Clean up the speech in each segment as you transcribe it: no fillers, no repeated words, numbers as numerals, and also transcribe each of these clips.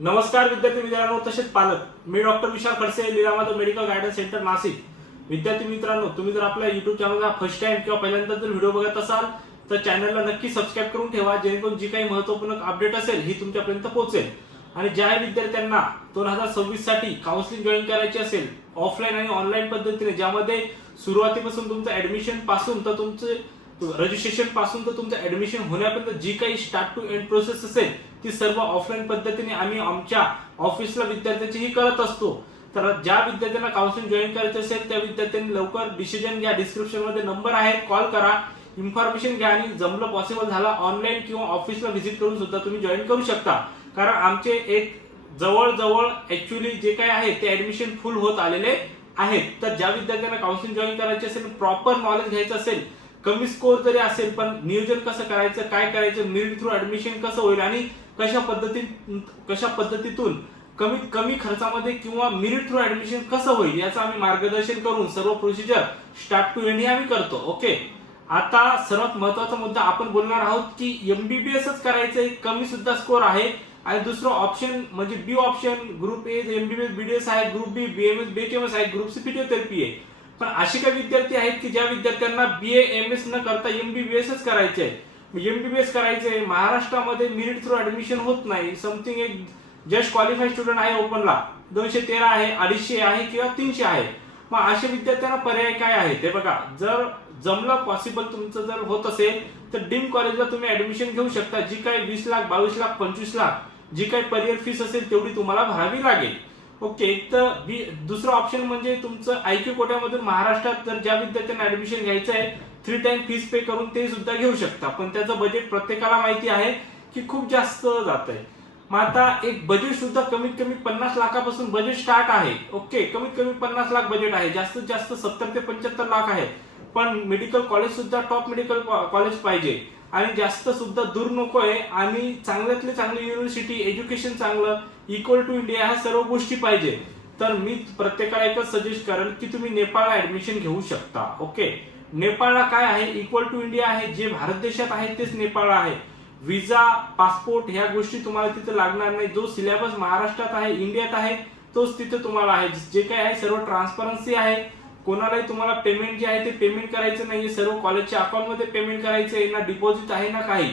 नमस्कार विद्यार्थी मित्रांनो तसेच पालक, मी doctor Vishal Khadse, Leelamadhav medical guidance centre Nashik. विद्यार्थी मित्रांनो, तुम्ही जर आपल्या YouTube चॅनलला फर्स्ट टाइम किंवा पहिल्यांदा जर व्हिडिओ बघत असाल तर चॅनलला नक्की सबस्क्राइब करून ठेवा, जेणेकरून जी काही महत्त्वपूर्ण अपडेट असेल ही तुमच्यापर्यंत पोहोचेल। आणि ज्या विद्यार्थ्यांना 2026 साठी काउन्सिलिंग जॉईन करायची असेल ऑफलाईन आणि ऑनलाईन पद्धतीने, ज्यामध्ये सुरुवातीपासून तुमचं ऍडमिशन पासून तर तुमचे रजिस्ट्रेशन पासून तर तुमचं ऍडमिशन होण्यापर्यंत जी काही स्टार्ट टू एंड प्रोसेस असेल ती सर्व ऑफलाईन पद्धतीने आम्ही आमच्या ऑफिसला विद्यार्थ्यांचीही करत असतो। तर ज्या विद्यार्थ्यांना काउन्सिलिंग जॉईन करायचे असेल त्या विद्यार्थ्यांनी लवकर डिसिजन घ्या, डिस्क्रिप्शन मध्ये नंबर आहे, कॉल करा, इन्फॉर्मेशन घ्या आणि जमलं पॉसिबल झाला ऑनलाईन किंवा ऑफिसला व्हिजिट करून सुद्धा तुम्ही जॉईन करू शकता। कारण आमचे एक जवळ ऍक्च्युअली जे काय आहे ते ऍडमिशन फुल होत आलेले आहेत। तर ज्या विद्यार्थ्यांना काउन्सिलिंग जॉईन करायचे असेल, प्रॉपर नॉलेज घ्यायचं असेल, कमी स्कोर जरी असेल पण नियोजन कसं करायचं, काय करायचं, मेरिट थ्रू ऍडमिशन कसं होईल आणि कशा पद्धतीतून कमीत कमी खर्चामध्ये किंवा मेरिट थ्रू ऍडमिशन कसं होईल याचं आम्ही मार्गदर्शन करून सर्व प्रोसिजर स्टार्ट टू एंड आम्ही करतो। ओके, आता सर्वात महत्त्वाचा मुद्दा आपण बोलणार आहोत की एमबीबीएसच करायचं, कमी सुद्धा स्कोर आहे आणि दुसरं ऑप्शन म्हणजे B option, group A MBBS BDS आहे, ग्रुप बी बीएमएस बीएचएमएस आहे, ग्रुप सी फिजिओथेरपी आहे। पण असे काही विद्यार्थी आहेत की ज्या विद्यार्थ्यांना बीए एमएस न करता एमबीबीएसच करायचे आहे। एमबीबीएस करायचे, महाराष्ट्रामध्ये मेरिट थ्रू ऍडमिशन होत नाही, समथिंग एक जस्ट क्वालिफाईड स्टुडंट आहे, ओपनला 213 आहे, 250 आहे किंवा 300 आहे। मग अशा विद्यार्थ्यांना पर्याय काय आहे ते बघा। जर जमलं पॉसिबल तुमचं जर होत असेल तर डीम कॉलेजला तुम्ही ऍडमिशन घेऊ शकता। जी काही 20 लाख 22 लाख 25 लाख जी काही पर इयर फीस असेल तेवढी तुम्हाला भरावी लागेल। ओके, तर दुसरं ऑप्शन म्हणजे तुमचं आयक्यू कोट्यामधून महाराष्ट्रात जर ज्या विद्यार्थ्यांना ऍडमिशन घ्यायचं आहे 3 टाइम फीस पे करून ते सुद्धा घेऊ शकता। पण त्याचं बजेट प्रत्येकाला माहिती आहे की खूप जास्त जात आहे। मग आता एक बजेट सुद्धा कमीत कमी 50 लाखापासून बजेट स्टार्ट आहे। ओके, कमीत कमी 50 लाख बजेट आहे, जास्तीत जास्त 70 ते 75 लाख आहे। पण मेडिकल कॉलेज सुद्धा टॉप मेडिकल कॉलेज पाहिजे आणि जास्त सुद्धा दूर नकोय आणि चांगल्यातले चांगली युनिव्हर्सिटी, एज्युकेशन चांगलं, इक्वल टू इंडिया, ह्या सर्व गोष्टी पाहिजे। तर मी प्रत्येकाला एकच सजेस्ट करेल की तुम्ही नेपाळला ऍडमिशन घेऊ शकता। ओके, नेपाळला काय आहे, इक्वल टू इंडिया आहे, जे भारत देशात आहे तेच नेपाळला आहे। विजा, पासपोर्ट ह्या गोष्टी तुम्हाला तिथे लागणार नाही। जो सिलेबस महाराष्ट्रात आहे, इंडियात आहे तोच तिथे तुम्हाला आहे। जे काय आहे सर्व ट्रान्सपरन्सी आहे, कोणालाही तुम्हाला पेमेंट जे आहे ते पेमेंट करायचं नाही, सर्व कॉलेजच्या अकाउंट मध्ये पेमेंट करायचं, ना डिपॉझिट आहे ना काही।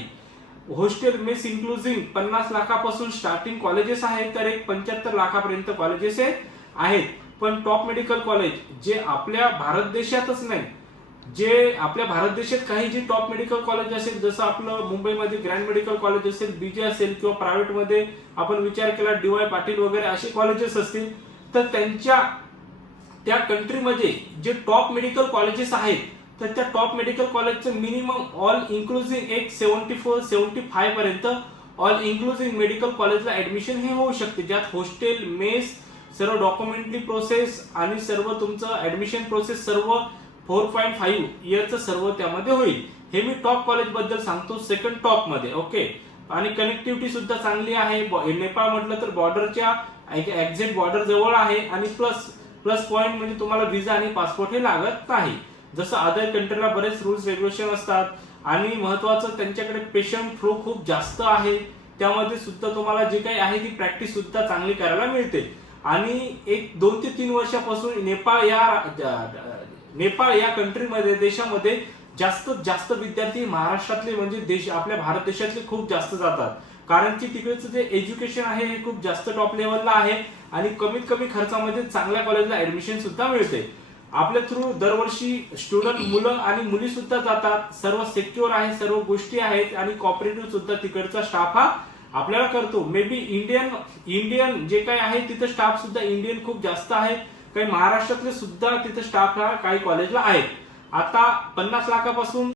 हॉस्टेल मेस इन्क्लुझिंग 50 लाखापासून स्टार्टिंग कॉलेजेस आहेत, तर एक 75 लाखापर्यंत कॉलेजेस आहेत। पण टॉप मेडिकल कॉलेज जे आपल्या भारत देशातच नाही, जे आपल्या भारत देशात काही जे टॉप मेडिकल कॉलेज असेल, जसं आपलं मुंबईमध्ये ग्रँड मेडिकल कॉलेज असेल, बीजे असेल किंवा प्रायव्हेट मध्ये आपण विचार केला डीवाय पाटील वगैरे असे कॉलेजेस असतील, तर त्या कंट्रीमध्ये जे टॉप मेडिकल कॉलेजेस आहेत तर त्या टॉप मेडिकल कॉलेजचं मिनिमम ऑल इन्क्लुझिव्ह एक 74-75 पर्यंत ऑल इन्क्लुझिव्ह मेडिकल कॉलेजला ऍडमिशन हे होऊ शकते, ज्यात हॉस्टेल, मेस, सर्व डॉक्युमेंटरी प्रोसेस आणि सर्व तुमचं ऍडमिशन प्रोसेस सर्व 4.5 इयरचं सर्व त्यामध्ये होईल। हे मी टॉप कॉलेज बद्दल सांगतो, सेकंड टॉप मध्ये। ओके, आणि कनेक्टिव्हिटी सुद्धा चांगली आहे। नेपाळ म्हटलं तर बॉर्डरच्या एक्झॅक्ट बॉर्डर जवळ आहे आणि प्लस पॉइंट म्हणजे तुम्हाला विजा आणि पासपोर्ट हे लागत नाही, जसं अदर कंट्रीला बरेच रूल्स रेग्युलेशन असतात। आणि महत्वाचं त्यांच्याकडे पेशंट फ्लो खूप जास्त आहे, त्यामध्ये सुद्धा तुम्हाला जे काही आहे ती प्रॅक्टिस सुद्धा चांगली करायला मिळते। आणि एक 2 ते 3 वर्षापासून नेपाळ या कंट्रीमध्ये, देशामध्ये जास्त विद्यार्थी महाराष्ट्रातले म्हणजे आपल्या भारत देशातले खूप जास्त जातात, कारण की तिकडचं जे एज्युकेशन आहे हे खूप जास्त टॉप लेवलला आहे आणि कमीत कमी खर्चामध्ये चांगल्या कॉलेजला ऍडमिशन सुद्धा मिळते। आपल्या थ्रू दरवर्षी स्टुडंट, मुलं आणि मुली सुद्धा जातात, सर्व सिक्युअर आहे, सर्व गोष्टी आहेत आणि कॉपरेटिव्ह सुद्धा तिकडचा स्टाफ हा आपल्याला करतो। मे बी इंडियन जे काही आहे तिथं स्टाफ सुद्धा इंडियन खूप जास्त आहे, काही महाराष्ट्रातले सुद्धा तिथं स्टाफ हा काही कॉलेजला आहेत। आता 50 लाखापासून